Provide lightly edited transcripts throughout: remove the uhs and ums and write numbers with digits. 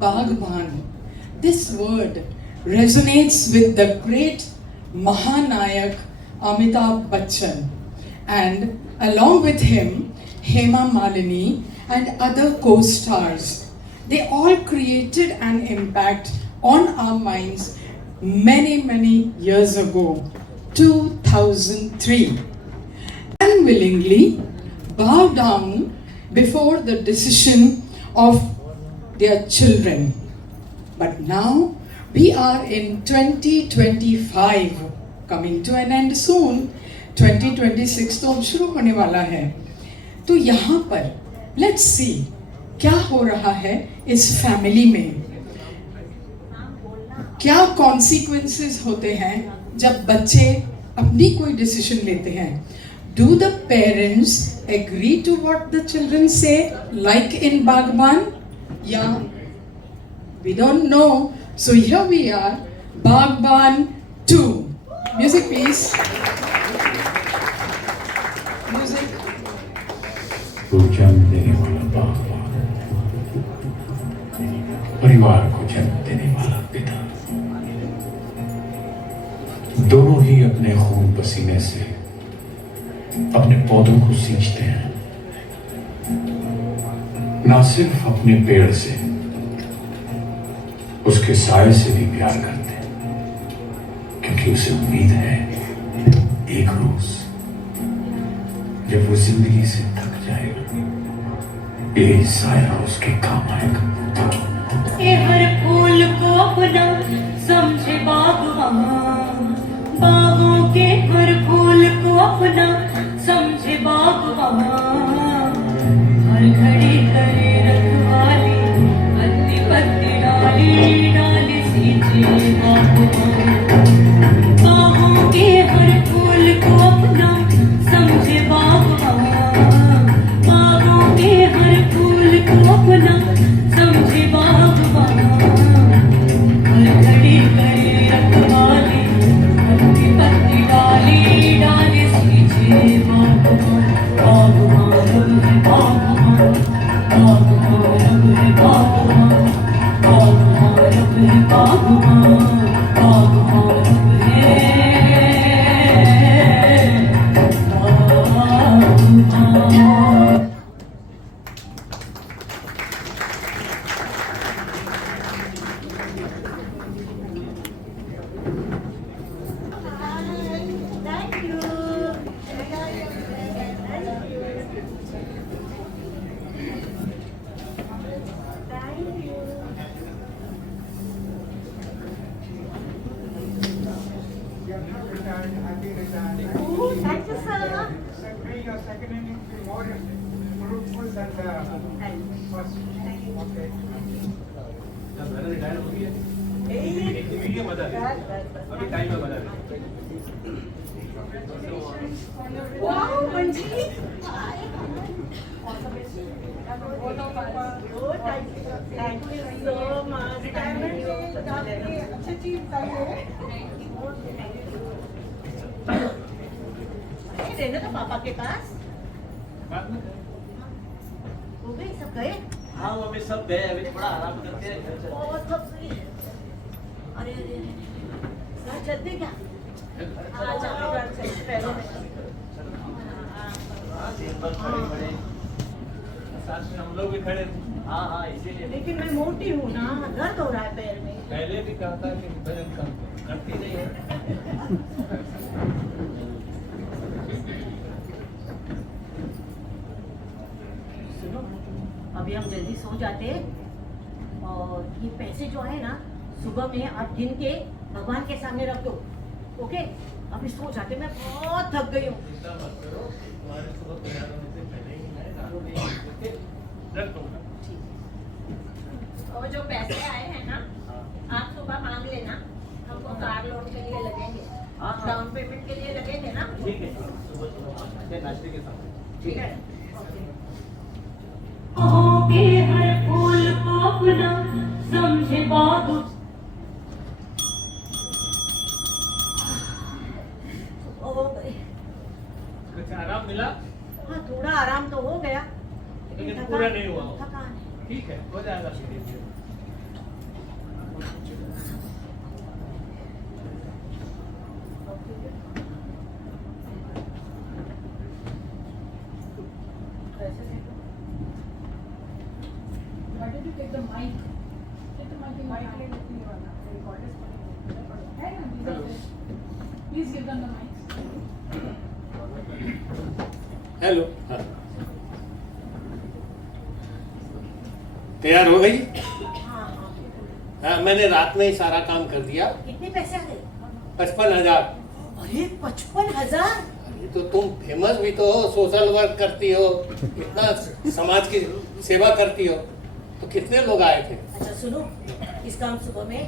Bhagwan. This word resonates with the great Mahanayak Amitabh Bachchan, and along with him, Hema Malini and other co-stars. They all created an impact on our minds many years ago, 2003. Unwillingly bow down before the decision of their children. But now we are in 2025, coming to an end soon. 2026 तो अब शुरू होने वाला है. तो यहाँ पर let's see क्या हो रहा है इस फैमिली में, क्या कॉन्सिक्वेंसेस होते हैं जब बच्चे अपनी कोई डिसीजन लेते हैं. Do the parents agree to what the children say, like in Bhagwan? Yeah, we don't know. So here we are, Bhagwan 2. Music please. Music. तो जन्म देने वाला बागबान, परिवार को जन्म देने वाला पिता, दोनों ही अपने खून पसीने से अपने पौधों को सींचते हैं. ना सिर्फ अपने पेड़ से, उसके साए से भी प्यार करते हैं, क्योंकि उसे उम्मीद है एक रोज जब वो जिंदगी से थक जाएगा, ये साया उसके काम आएगा. ये हर फूल को अपना समझे बागवान, बागों के हर फूल को अपना समझे बागवान. हर घड़ी करे रखवाली, पत्ती पत्ती डाली डाली सींचे बागवान. बागों के हर फूल को अपना समझे बागवान, बागों के हर फूल को अपना समझे बागवान. हर घड़ी करे रखवाली, पत्ती पत्ती डाली डाली सींचे बागवान. बागवान रब है बागवान, बागवान रब है बागवान, बागवान रब है बागवान, बागवान रब है बागवान. Thank you, sir. May your second innings be more fruitful than the first. Okay. Wow, Manji. Thank you so much. अच्छी चीज रहना तो पापा के पास हो गए, सब गए. हाँ वो अभी सब गए, अभी थोड़ा आराम करते हैं, घर चलते हैं. बहुत थक गई. अरे अरे घर चलते क्या? हाँ चलते घर चलते पहले. हाँ दिन भर खड़े खड़े, साथ में हम लोग भी खड़े थे. हाँ हाँ इसीलिए. लेकिन मैं मोटी हूँ ना, दर्द हो रहा है पैर में. पहले भी कहा था कि वजन कम करती नहीं है. सुनो, अभी हम जल्दी सो जाते और ये पैसे जो है ना सुबह में आप गिन के भगवान के सामने रख दो. ओके, अभी सो जाते, मैं बहुत थक गई हूँ. चिंता मत करो, तुम्हारे सुबह तैयार होने से पहले ही मैं दारू लेके रख दूंगा. और जो पैसे आए हैं ना, आप सुबह मांग लेना, हमको कार लोन के लिए लगेंगे, डाउन पेमेंट के लिए लगेंगे ना. ठीक है, सुबह सुबह नाश्ते के साथ. ठीक है. के हर फूल को अपना समझे बागवान. हो गई. कुछ आराम मिला? हाँ थोड़ा आराम तो हो गया, लेकिन पूरा नहीं हुआ. थकान है. ठीक है, हो जाएगा धीरे धीरे. Please give them the mic. Hello. हाँ। तैयार हो गई? हाँ, मैंने रात में ही सारा काम कर दिया। कितने पैसे आ गए? 55,000। अरे 55,000? ये तो तुम फेमस भी तो हो, सोशल वर्क करती हो, इतना समाज की सेवा करती हो, तो कितने लोग आए थे? अच्छा सुनो, इसका हम सुबह में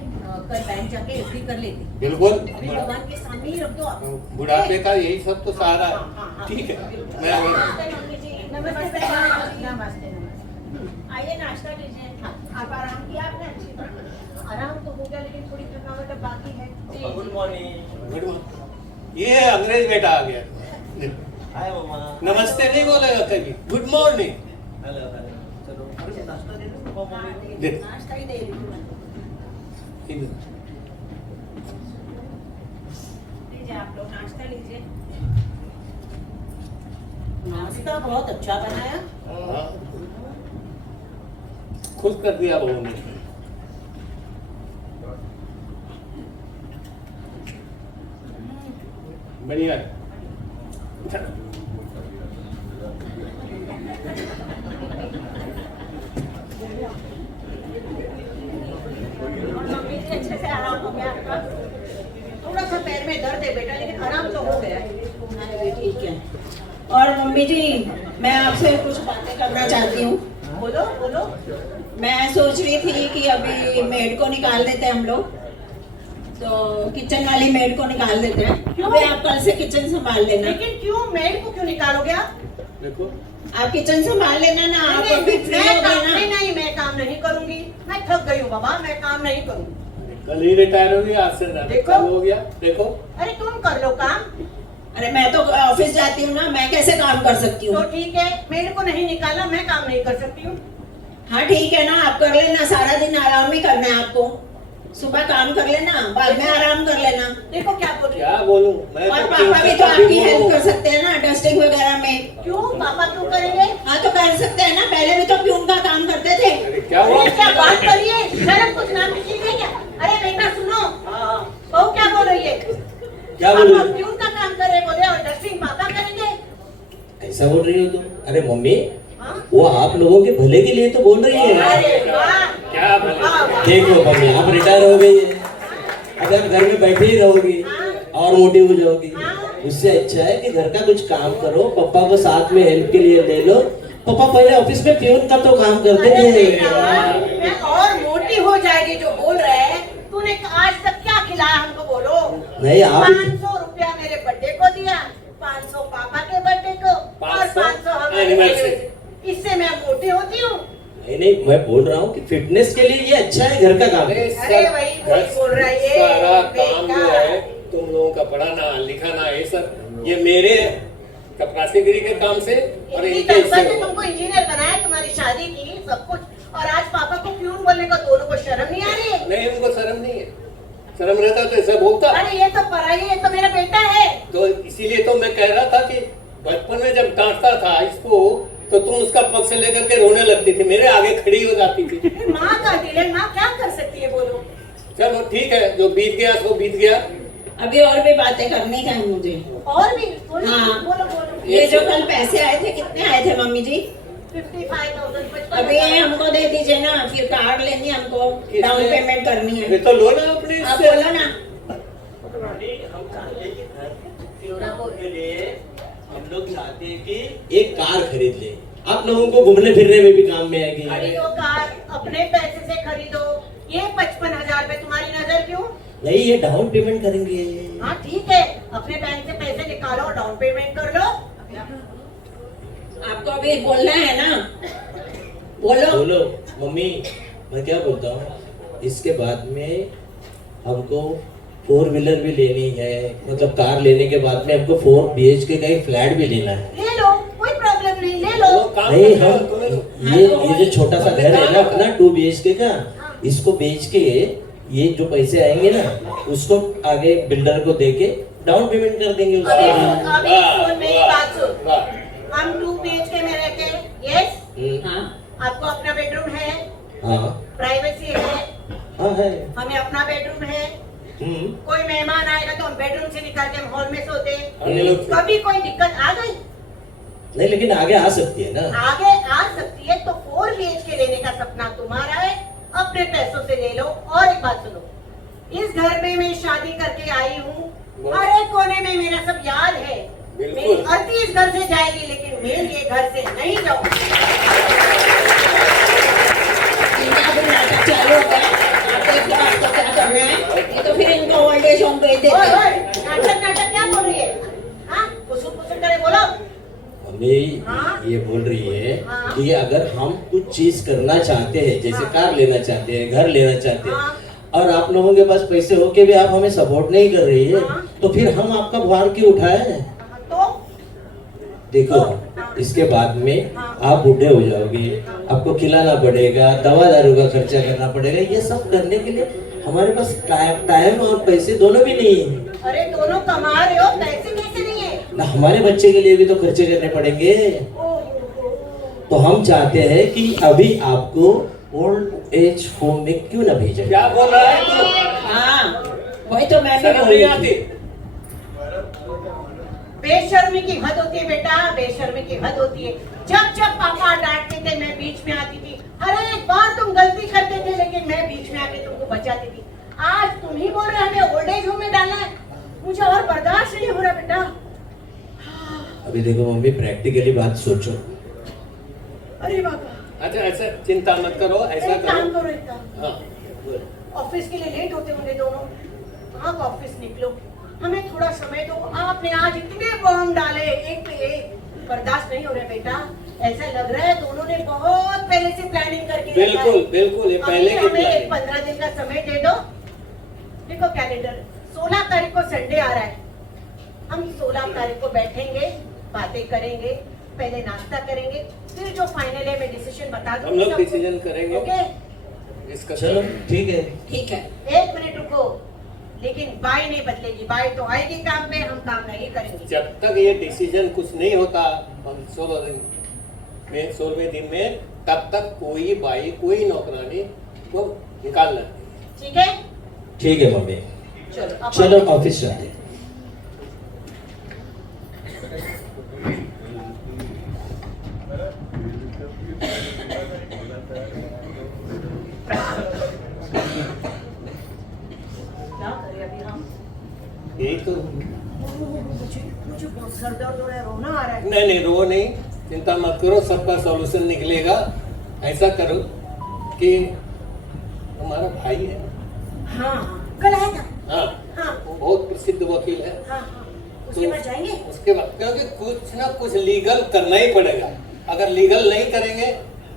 कल बैंक जाके एफडी कर लेते। बिल्कुल। अभी भगवान के सामने ही रख दो आप। बुढ़ापे का यही सब तो सहारा हाँ, है। हाँ, ठीक है, बिल्कुल। मैं नमस्ते मम्मी जी। नमस्ते नमस्ते नमस्ते। आइए नाश्ता कीजिए। आप आराम किया आपने अच्छी तरह? आराम तो हो गया लेकिन थोड़ी थकावट अब बाकी है। जी गुड मॉर्निंग। ये अंग्रेज बेटा आ गया। हाय मम्मा। नमस्ते नहीं बोलेगा कभी, गुड मॉर्निंग। Hello hello. चलो अरे नाश्ता दे दो मम्मा हाँ, को। दे। नाश्ता ही दे रही हूँ मैं। लीजिए आप लोग नाश्ता लीजिए। नाश्ता बहुत अच्छा बनाया। हाँ। खुश कर दिया बहू ने। बढ़िया है। और मम्मी जी अच्छे से आराम हो गया आपका? थोड़ा सा पैर में दर्द है बेटा, लेकिन आराम तो हो गया है। हाँ, ठीक है। और मम्मी जी, मैं आपसे कुछ बातें करना चाहती हूँ। बोलो बोलो। मैं सोच रही थी कि अभी मेड को निकाल देते हैं हम लोग, तो किचन वाली मेड को निकाल देते हैं। क्यों? अभी आप कल से किचन संभाल लेना। लेकिन क्यों, मेड को क्यों निकालोगे आप? देखो, आप किचन संभाल लेना ना, आप नहीं, अभी फ्री हो गए ना। नहीं, मैं काम नहीं करूंगी। मैं थक गई हूँ बाबा, मैं काम नहीं करूंगी। कल ही रिटायर हो गया, आज से ज्यादा देखो। कल हो गया। देखो, अरे तुम कर लो काम। अरे मैं तो ऑफिस जाती हूँ ना, मैं कैसे काम कर सकती तो हूँ? ठीक है, मेड को नहीं निकालना, मैं काम नहीं कर सकती हूँ। हाँ ठीक है ना, आप कर लेना। सारा दिन आराम ही करना है आपको। सुबह काम कर लेना, बाद में आराम कर लेना। देखो क्या बोल रही क्या बोलूं मैं? और तो पापा भी तो आपकी हेल्प कर सकते हैं ना, डस्टिंग वगैरह में। क्यों, पापा क्यों करेंगे? हाँ तो कर सकते हैं ना, पहले भी तो प्यून का काम करते थे। अरे क्या हुआ? अरे क्या बात करिए, शर्म कुछ नाम की चीज है क्या? अरे बेटा सुनो, बहू क्या बोल रही है? क्या बोल रही पापा है? क्यों का काम करे बोले, और डस्टिंग पापा करेंगे। ऐसा बोल रही हो तुम? अरे मम्मी, हाँ? वो आप लोगों के भले के लिए तो बोल रही है। अरे वाह, क्या भले? वाह, वाह। देख लो मम्मी, आप रिटायर हो गई है, अब आप घर में बैठे ही रहोगी और मोटी हो जाओगी। उससे अच्छा है कि घर का कुछ काम करो, पापा को साथ में हेल्प के लिए ले लो। पापा पहले ऑफिस में प्यून का तो काम करते अरे थे। बेटा, मैं और मोटी हो जाएगी जो बोल रहे हैं। तूने आज तक क्या खिलाया हमको, बोलो? नहीं आप 500 रुपया मेरे बर्थडे को दिया, 500 पापा के बर्थडे को, और 500 हमारे एनिवर्सरी। इससे मैं मोटी होती हूँ? नहीं, मैं बोल रहा हूँ कि फिटनेस के लिए ये अच्छा है घर का काम। अरे वही बोल रहा है ये। सारा काम जो बेकार। है तुम लोगों का पढ़ाना लिखाना ये सब, ये मेरे कपरासीगिरी के काम से और इतनी इनके तनख्वाह से हिस्से तुमको इंजीनियर बनाया, तुम्हारी शादी की सब कुछ, और आज पापा को प्यून बोलने को दोनों को शर्म नहीं आ रही है? नहीं, उनको शर्म नहीं है। शर्म रहता तो ऐसा बोलता। अरे ये तो पढ़ाई है, ये तो मेरा बेटा है। तो इसीलिए तो मैं कह रहा था कि बचपन में जब डांटता था इसको तो तुम उसका पक्ष लेकर के रोने लगती थी, मेरे आगे खड़ी हो जाती थी। माँ का दिल है, माँ क्या कर सकती है, बोलो? चलो ठीक है, जो बीत गया सो बीत गया। अभी और भी बातें करनी है मुझे। और भी बोलो, हाँ। बोलो बोलो। ये जो कल पैसे आए थे, कितने आए थे मम्मी जी? 55,000, 55,000। अभी ये हमको दे दीजिए ना, फिर कार्ड लेनी है हमको, डाउन पेमेंट करनी ये है। तो लो ना अपने आप इससे। बोलो ना। हम लोग चाहते हैं कि एक कार खरीद ले, आप लोगों को घूमने फिरने में भी काम में आएगी। खरीदो कार, अपने पैसे से खरीदो। ये 55,000 पे तुम्हारी नजर क्यों? नहीं, ये डाउन पेमेंट करेंगे। हाँ ठीक है, अपने बैंक से पैसे निकालो, डाउन पेमेंट कर लो। आपको अभी बोलना है ना, बोलो। बोलो मम्मी, मैं क्या बोलता हूँ, इसके बाद में हमको 4 व्हीलर भी लेनी है, मतलब कार लेने के बाद में हमको 4 BHK का एक फ्लैट भी लेना है। ले लो, कोई प्रॉब्लम नहीं, ले लो। वो काम नहीं, करते हम हो, तुम्हें- ये जो छोटा सा घर है ना अपना 2 BHK का, इसको बेच के ये जो पैसे आएंगे ना उसको आगे बिल्डर को देके डाउन पेमेंट कर देंगे उसका। अभी सुन मेरी बात सुन। वाह। हम 2 BHK में रहते हैं, यस? हम्म। हाँ आपको अपना बेडरूम है? हाँ प्राइवेसी है, हाँ है। हमें अपना बेडरूम है। कोई मेहमान आएगा तो हम बेडरूम से निकाल के हम हॉल में सोते हैं। कभी कोई दिक्कत आ गई? नहीं, लेकिन आगे आ सकती है ना। आगे आ सकती है तो 4 BHK लेने का सपना तुम्हारा है, अपने पैसों से ले लो। और एक बात सुनो, इस घर में मैं शादी करके आई हूँ, हर एक कोने में मेरा सब याद है। मेरी अर्थी इस घर से जाएगी, लेकिन मैं ये घर से नहीं जाऊंगी। नाटक चालू होता है, आपको क्या करना है? ये तो फिर इनको ओल्ड एज होम भेज देते हैं। नाटक क्या बोल रही है? हाँ, कुछ करे बोलो। मम्मी हाँ? ये बोल रही है हाँ? कि अगर हम कुछ चीज करना चाहते हैं, जैसे कार लेना चाहते हैं, घर लेना चाहते हैं, हाँ? और आप लोगों के पास पैसे हो के भी आप हमें सपोर्ट नहीं कर रही है, हाँ? तो फिर हम आपका भार क्यों उठाए? तो देखो, हाँ? इसके बाद में हाँ? आप बूढ़े हो जाओगे, आपको खिलाना पड़ेगा, दवा दारू का खर्चा करना पड़ेगा। ये सब करने के लिए हमारे पास टाइम और पैसे दोनों भी नहीं है। अरे दोनों कमा रहे हो, पैसे कैसे नहीं है? ना, हमारे बच्चे के लिए भी तो खर्चे करने पड़ेंगे। तो हम चाहते हैं कि अभी आपको ओल्ड एज होम में क्यों ना भेजें। क्या बोल रहा है तू? हाँ, वही तो मैं भी शर्म बोल नहीं रही आती? थी। बेशर्मी की हद होती है बेटा, बेशर्मी की हद होती है। जब जब पापा डांटते थे मैं बीच में आती थी। हर एक बार तुम गलती करते थे, लेकिन मैं बीच में आके तुमको बचाती थी। आज तुम ही बोल रहे हमें ओल्ड एज होम में डालना है, मुझे और बर्दाश्त नहीं हो रहा बेटा। अभी देखो मम्मी, प्रैक्टिकली बात सोचो। अरे बाबा, अच्छा ऐसा चिंता मत करो, ऐसा एक काम करो। करो, एक काम। हाँ, ऑफिस के लिए लेट होते होंगे दोनों, आप ऑफिस निकलो, हमें थोड़ा समय दो। आपने आज इतने बॉम्ब डाले एक पे एक, बर्दाश्त नहीं हो रहा बेटा। ऐसा लग रहा है दोनों ने बहुत पहले से प्लानिंग करके रखा है। बिल्कुल बिल्कुल, ये पहले की हमें एक प्लानिंग। 15 दिन का समय दे दो। देखो कैलेंडर, 16 तारीख को संडे आ रहा है। हम 16 तारीख को बैठेंगे, बातें करेंगे, पहले नाश्ता करेंगे, फिर जो फाइनल है मैं डिसीजन बता दूंगी। हम लोग सबको। डिसीजन करेंगे। ओके, इसका चलो ठीक है। ठीक है। 1 मिनट रुको, लेकिन बाई नहीं बदलेगी। बाई तो आएगी काम पे, हम काम नहीं करेंगे। जब तक ये डिसीजन कुछ नहीं होता, हम 16वें दिन में, तब तक कोई बाई, कोई नौकरानी को निकालना है। ठीक है, ठीक है मम्मी, चलो अब चलो ऑफिस जाते हैं। क्या करें अभी हम? यही तो। मुझे बहुत सर दर्द हो रहा है, रोना आ रहा है। नहीं नहीं, रो नहीं, चिंता मत करो, सबका सॉल्यूशन निकलेगा। ऐसा करो कि हमारा भाई है, हाँ, कल आएगा। हाँ, हाँ, वो बहुत प्रसिद्ध वकील है। हाँ, उसके पास जाएंगे। उसके बाद, क्योंकि कुछ ना कुछ लीगल करना ही पड़ेगा। अगर लीगल नहीं करेंगे,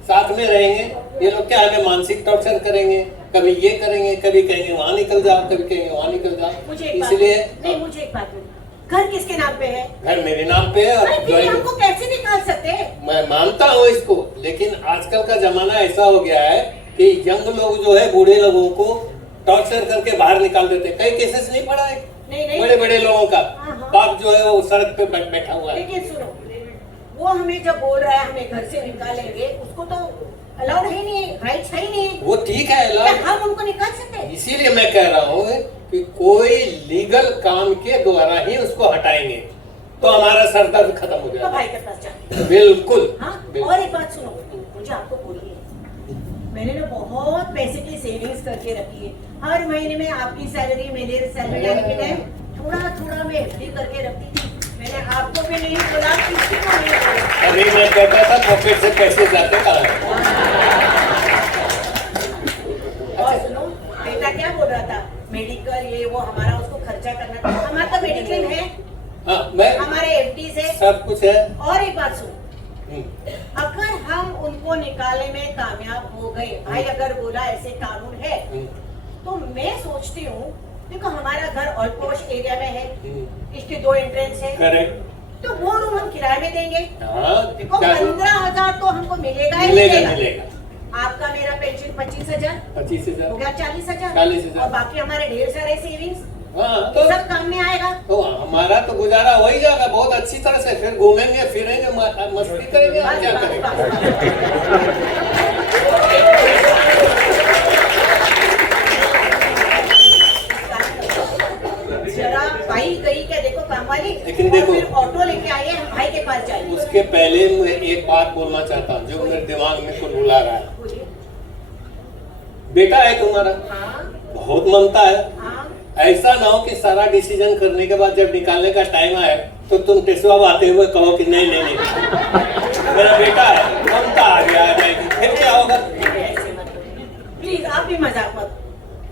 साथ में रहेंगे, ये लोग क्या हमें मानसिक टॉर्चर करेंगे, कभी ये करेंगे, कभी कहेंगे वहां निकल जाओ, कभी कहेंगे वहां निकल जाओ। मुझे एक बात इसलिए नहीं, मुझे एक बात बोलो, घर किसके नाम पे है? घर मेरे नाम पे है। और अरे फिर हमको कैसे निकाल सकते हैं? मैं मानता हूँ इसको, लेकिन आजकल का जमाना ऐसा हो गया है कि यंग लोग जो है बूढ़े लोगों को टॉर्चर करके बाहर निकाल देते हैं। कई केसेस नहीं पड़ा है नहीं। बड़े बड़े लोगों का, हाँ, हाँ। बाप जो है वो सड़क पे बैठा हुआ है। लेकिन सुनो, वो हमें जब बोल रहा है हमें घर से निकालेंगे, उसको तो अलाउड ही नहीं है, राइट्स है ही नहीं है। वो ठीक है, क्या अलाउड। हम उनको निकाल सकते हैं? इसीलिए मैं कह रहा हूँ कि कोई लीगल काम के द्वारा ही उसको हटाएंगे तो हमारा सर दर्द खत्म हो तो जाएगा। भाई के पास जाए। बिल्कुल, हाँ, बिल्कुल। और एक बात सुनो, मुझे आपको बोलिए, मैंने ना बहुत पैसे की सेविंग्स करके रखी है। हर महीने में आपकी सैलरी, मेरे सैलरी आने के टाइम थोड़ा थोड़ा मैं एफडी करके रखती थी। मैंने आपको भी नहीं बोला, किसी को नहीं बोला। अभी मैं कहता था पॉकेट से पैसे जाते कहाँ हैं? और सुनो, बेटा क्या बोल रहा था, मेडिकल ये वो हमारा उसको खर्चा करना था। हमारा तो मेडिक्लेम है, हाँ, मैं हमारे एफडी से सब कुछ है। और एक बात सुनो, हम्म, अगर हम उनको निकालने में कामयाब हो गए, भाई अगर बोला ऐसे कानून है, हम्म, तो मैं सोचती हूँ, देखो हमारा घर ऑलपोश एरिया में है, हम्म, इसके 2 एंट्रेंस है, करेक्ट। तो वो रूम हम किराए में देंगे। हाँ, देखो क्या 15,000 तो हमको मिलेगा ही मिलेगा मिलेगा। आपका मेरा पेंशन 25,000 25,000 हो गया, 40,000 40,000। और बाकी हमारे ढेर सारे सेविंग्स, हाँ, ये सब काम में आएगा। तो हमारा तो गुजारा हो ही जाएगा बहुत अच्छी तरह से। फिर घूमेंगे फिरेंगे, मस्ती करेंगे, और क्या बस, करेंगे। बस, बस, बस। लेकिन और देखो फिर ऑटो लेके आइए, हम भाई के पास जाएंगे। उसके पहले मैं एक बात बोलना चाहता हूँ जो मेरे दिमाग में कुछ रुला रहा है। बोलिए। बेटा है तुम्हारा, हाँ बहुत ममता है। हाँ ऐसा ना हो कि सारा डिसीजन करने के बाद जब निकालने का टाइम आए तो तुम टेसवा आते हुए कहो कि नहीं नहीं नहीं मेरा बेटा है, ममता आ गया आ जाएगी, फिर क्या होगा? प्लीज आप भी मजाक मत।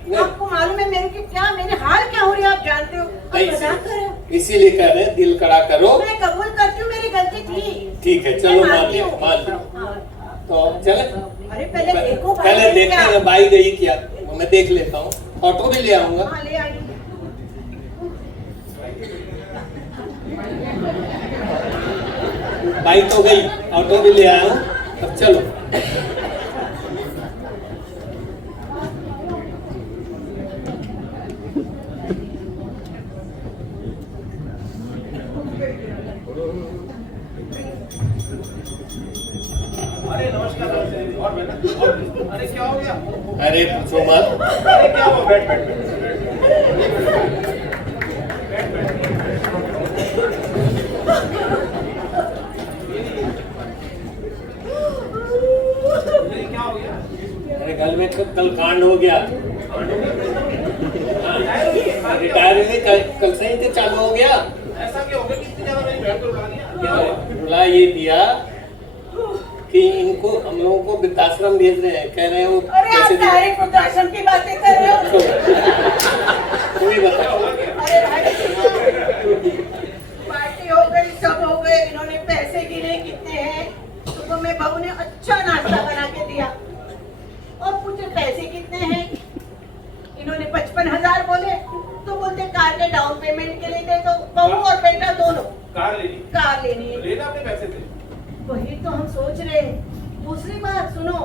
नहीं। आपको मालूम है मेरे मेरे हाल क्या हो रही है, आप जानते हो। आप नहीं, मजाक कर रहे हो। इसीलिए कह रहे हैं दिल कड़ा करो। मैं कबूल करती हूँ, मेरी गलती थी। ठीक है, चलो मैं मान मानती लिया हूँ। मान लिया। हाँ। तो चले अरे पहले देखो भाई पहले देखते क्या। हैं बाई गई क्या, वो मैं देख लेता हूँ। ऑटो भी ले आऊंगा। हाँ ले आइए। बाइक तो गई, ऑटो भी ले आया हूँ। अब चलो। अरे नमस्कार। और मैडम, अरे क्या हो गया? अरे पूछो मत। अरे क्या हुआ? बैठ बैठ क्या हो गया? अरे घर में कल कांड हो गया। रिटायर में कल से ही तो चालू हो गया। ऐसा क्या हो गया? कितनी ज्यादा मेरी बहन को रुला दिया? रुला ये दिया कि इनको हम लोगों को वृद्धाश्रम भेज रहे हैं, कह रहे हैं वो अरे आप सारे वृद्धाश्रम की बातें कर रहे हो। तू ही बताओ। अरे भाई पार्टी हो गई, सब हो गए, इन्होंने पैसे गिने कितने हैं। तो मैं बहू ने अच्छा नाश्ता बना के दिया और पूछे पैसे कितने हैं। इन्होंने 55,000 बोले, तो बोलते कार के डाउन पेमेंट के लिए दे दो। बहू और बेटा दोनों कार लेनी? कार लेनी है। लेना अपने पैसे थे। वही तो हम सोच रहे हैं। दूसरी बात सुनो,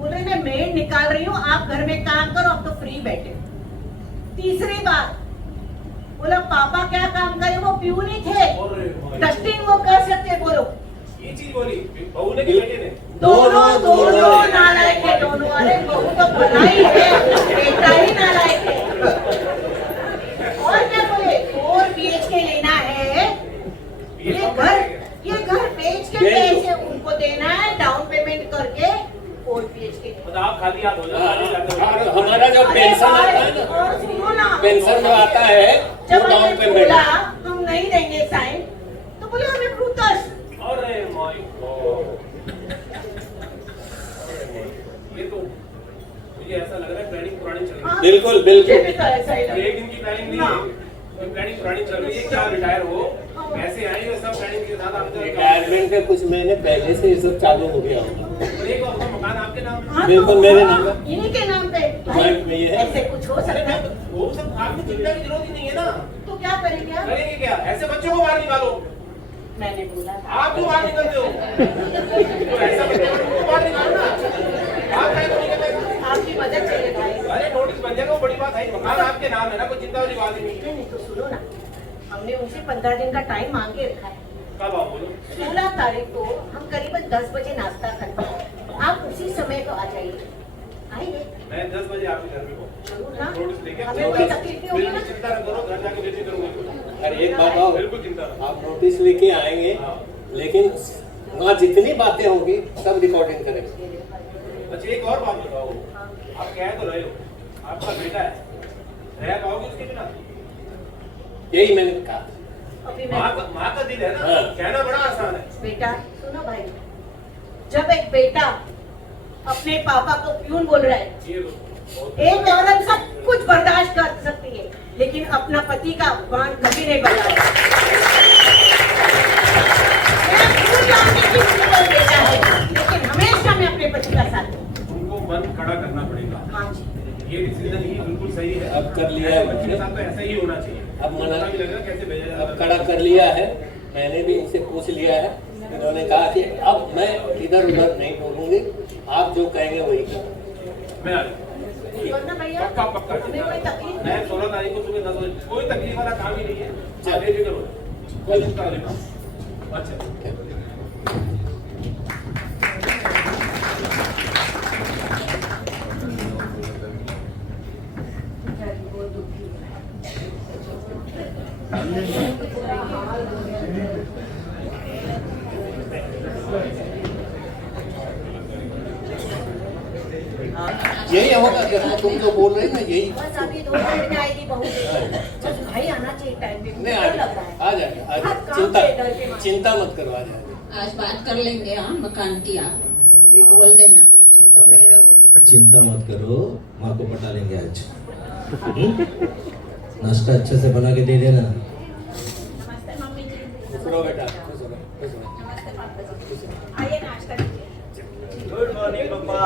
बोले मैं मेड निकाल रही हूँ, आप घर में काम करो, आप तो फ्री बैठे। तीसरी बात बोला पापा क्या काम करे, वो प्यून ही थे, डस्टिंग वो कर सकते। बोलो ये चीज बोली बहू ने कि बेटे ने? दोनों दोनों नालायक है दोनों। अरे बहू तो भला ही है, बेटा ही नालायक है। और क्या बोले 4 BHK लेना है। ये घर बेच के पैसे उनको देना है, डाउन पेमेंट करके 4 BHK। मतलब आप खाली हाथ हो जाओ। और हमारा जो पेंशन आता है ना, और सुनो ना, पेंशन जो आता है जब वो डाउन हमने पेमेंट। बोला हम नहीं देंगे साइन, तो बोले हमें प्रूतस। अरे माय गॉड, ये तो मुझे ऐसा लग रहा है प्लानिंग पुरानी चल रही है। बिल्कुल मुझे बिल्कुल। भी तो ऐसा ही लगा। एक दिन की प्लानिंग नहीं है, प्लानिंग पुरानी चल रही है। क्या रिटायर हो ऐसे आए हो सब प्लानिंग के साथ? आप रिटायरमेंट के कुछ महीने पहले से ये सब चालू हो गया होगा। एक आपका मकान आपके नाम? हाँ, बिल्कुल तो मेरे हाँ, नाम है। इन्हीं के नाम पे। बैंक में ये है। ऐसे कुछ हो सकता है वो सब आपकी चिंता की जरूरत ही नहीं है ना। तो क्या करेंगे आप? करेंगे क्या? ऐसे बच्चों को बाहर निकालो। मैंने बोला था। आप क्यों बाहर निकलते हो? तो ऐसा बच्चों को बाहर निकालो ना। आप क्या करेंगे? आपकी मदद चाहिए भाई। अरे नोटिस बन जाएगा, वो बड़ी बात है। मकान आपके नाम है ना, कोई चिंता वाली बात ही नहीं। नहीं तो सुनो ना, हमने उनसे 15 दिन का टाइम मांग के रखा है। कब आप बोलो? 16 तारीख को हम करीबन 10 बजे नाश्ता करते हैं। आप उसी समय को आ जाइए। आइए मैं 10 बजे आपके घर में पहुंचूं। जरूर ना। नोटिस लेके हमें कोई तकलीफ नहीं होगी ना। बिल्कुल चिंता न करो, घर जाके बेफिक्र करूंगा। अरे एक बात और, बिल्कुल चिंता न करो। आप नोटिस लेके आएंगे लेकिन वहाँ जितनी बातें होंगी सब रिकॉर्डिंग करेंगे। अच्छा एक और बात बताओ, आप कह तो रहे हो आपका बेटा है, रह पाओगे उसके बिना? यही मैंने कहा। अभी माँ का दिल है ना, हाँ। कहना बड़ा आसान है। बेटा सुनो भाई, जब एक बेटा अपने पापा को प्यून बोल रहा है, ये बहुत- एक औरत सब कुछ बर्दाश्त कर सकती है, लेकिन अपना पति का अपमान कभी नहीं बर्दाश्त। मैं भूल जाऊंगी कि मुझे कोई बेटा है, लेकिन हमेशा मैं अपने पति का साथ दूं। उनको मन खड़ा करना पड़ेगा। हाँ जी। ये डिसीजन ही बिल्कुल सही है। अब कर लिया है ऐसे बच्चे के साथ तो ऐसा ही होना चाहिए। अब मना पता भी लग रहा है कैसे भेजा जाता अब है। खड़ा कर लिया है। मैंने भी इनसे पूछ लिया है, इन्होंने कहा कि अब मैं इधर उधर नहीं बोलूंगी, आप जो कहेंगे वही करूंगा। मैं आ जाऊँ। वरना भैया पक्का पक्का हमें कोई तकलीफ मैं नहीं। 16 तारीख को सुबह 10 बजे, कोई तकलीफ वाला काम ही नहीं है। चलिए फिक्र हो, कोई चिंता वाली बात। अच्छा वो दुखी हो रहा है। यही होगा जैसा तुम जो बोल रहे ना यही। बस अभी 2 मिनट में आएगी बहू। बस भाई आना चाहिए टाइम पे। नहीं डर लग रहा है। आ जाएगा आ हर जाएगा। काम पे डर के मारे। चिंता मत करो, आ जाएगा। आज बात कर लेंगे हाँ मकान की, आप भी बोल देना नहीं तो फिर चिंता मत करो, माँ को पटा लेंगे आज। नाश्ता अच्छे से बना के दे देना। नमस्ते मम्मी जी। खुश रहो बेटा, खुश रहो, खुश रहो। नमस्ते पापा जी। आइए नाश्ता कीजिए। गुड मॉर्निंग पापा।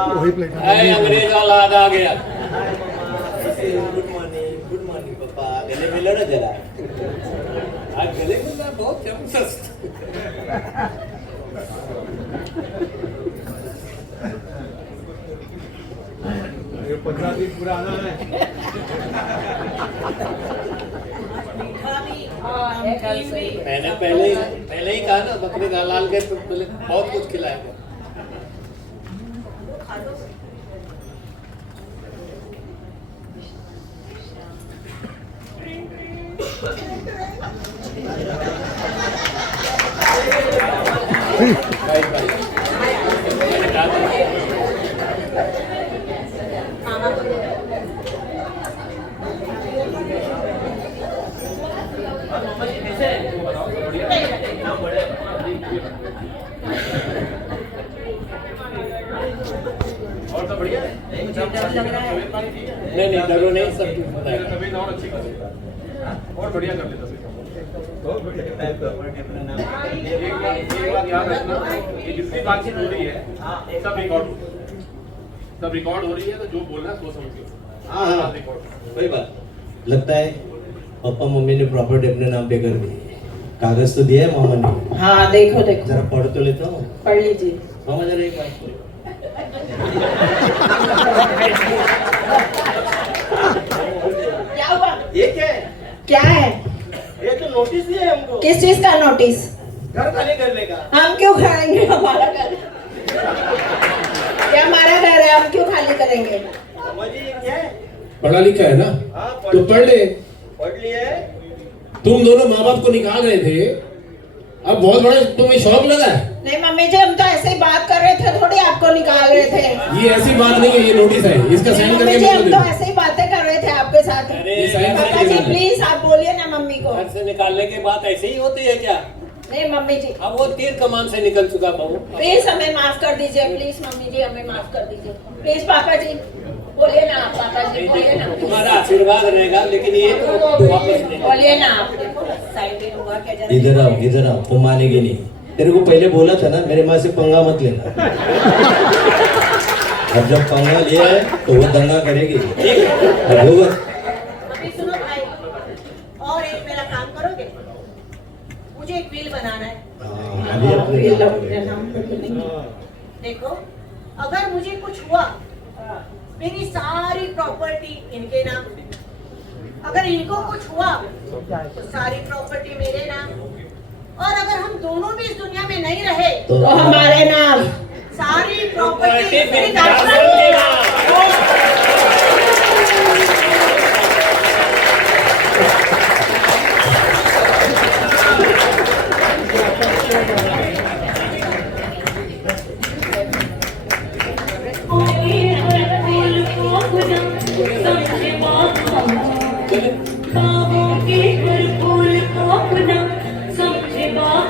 अरे अंग्रेज औलाद आ गया। गुड मॉर्निंग पापा। गले मिलो ना जरा। आज गले मिल रहा है, बहुत जबरदस्त। ये 15 दिन पुराना है। मीठा भी और नमकीन भी। मैंने पहले ही कहा ना, बकरे का लाल के पहले बहुत कुछ खिलाएगा। खा लो। भाई भाई मैंने कहा था। मामा को दे दो। और सब बढ़िया है? डर लग रहा है। नहीं डरो नहीं, सब कुछ होता है। तबीयत और अच्छी कर लेता और बढ़िया कर लेता बहुत बढ़िया। एक बात याद रखना, ये जितनी बातचीत हो रही है सब रिकॉर्ड हो रही है, तो जो बोलना है सोच समझ के। हाँ वही बात। लगता है पापा मम्मी ने प्रॉपर्टी अपने नाम पे कर दी। कागज तो दिया है मामा ने। हाँ देखो देखो। जरा पढ़ तो लेता हूँ। पढ़ लीजिए। मामा जरा एक बात बोलो। क्या हुआ? ये क्या है? क्या है? ये तो नोटिस दिया है हमको, किस चीज का नोटिस? घर खाली करने का। हम क्यों खाएंगे? हमारा घर क्या हमारा घर है, हम क्यों खाली करेंगे? समझिए ये क्या है? पढ़ा लिखा है ना, हाँ तो पढ़ ले। पढ़ लिए है। तुम दोनों माँ बाप को निकाल रहे थे, अब बहुत बड़ा तुम्हें शौक लगा है। नहीं मम्मी जी, हम तो ऐसे ही बात कर रहे थे, थोड़ी आपको निकाल रहे थे। ये ऐसी बात नहीं है, ये नोटिस है, इसका साइन मम्मी करके जी, मेरे हम को तो दे ऐसे ही बातें कर रहे थे आपके साथ। अरे पापा जी प्लीज आप बोलिए ना मम्मी को। घर से निकालने के बाद ऐसे ही होती है क्या? नहीं मम्मी जी अब वो तीर कमान से निकल चुका बहू। प्लीज हमें माफ कर दीजिए, प्लीज मम्मी जी हमें माफ कर दीजिए, प्लीज पापा जी बोलिए ना आप, पापा जी बोलिए ना। तुम्हारा आशीर्वाद रहेगा, लेकिन ये तो वापस नहीं। बोलिए ना आप। साइड में हुआ क्या जरा? इधर आओ, तुम मानेगी नहीं। तेरे को पहले बोला था ना, मेरे माँ से पंगा मत लेना। अब जब पंगा लिया है तो वो दंगा करेगी। अब होगा। अभी सुनो भाई, और एक मेरा काम करोगे? मुझे एक विल बनाना है। हाँ, अभी अपने देखो, अगर मुझे कुछ हुआ, मेरी सारी प्रॉपर्टी इनके नाम, अगर इनको कुछ हुआ तो सारी प्रॉपर्टी मेरे नाम, और अगर हम दोनों भी इस दुनिया में नहीं रहे तो हमारे नाम। सारी प्रॉपर्टी मेरी प्रॉपर्टी बाबों के हर फूल को अपना समझे बाप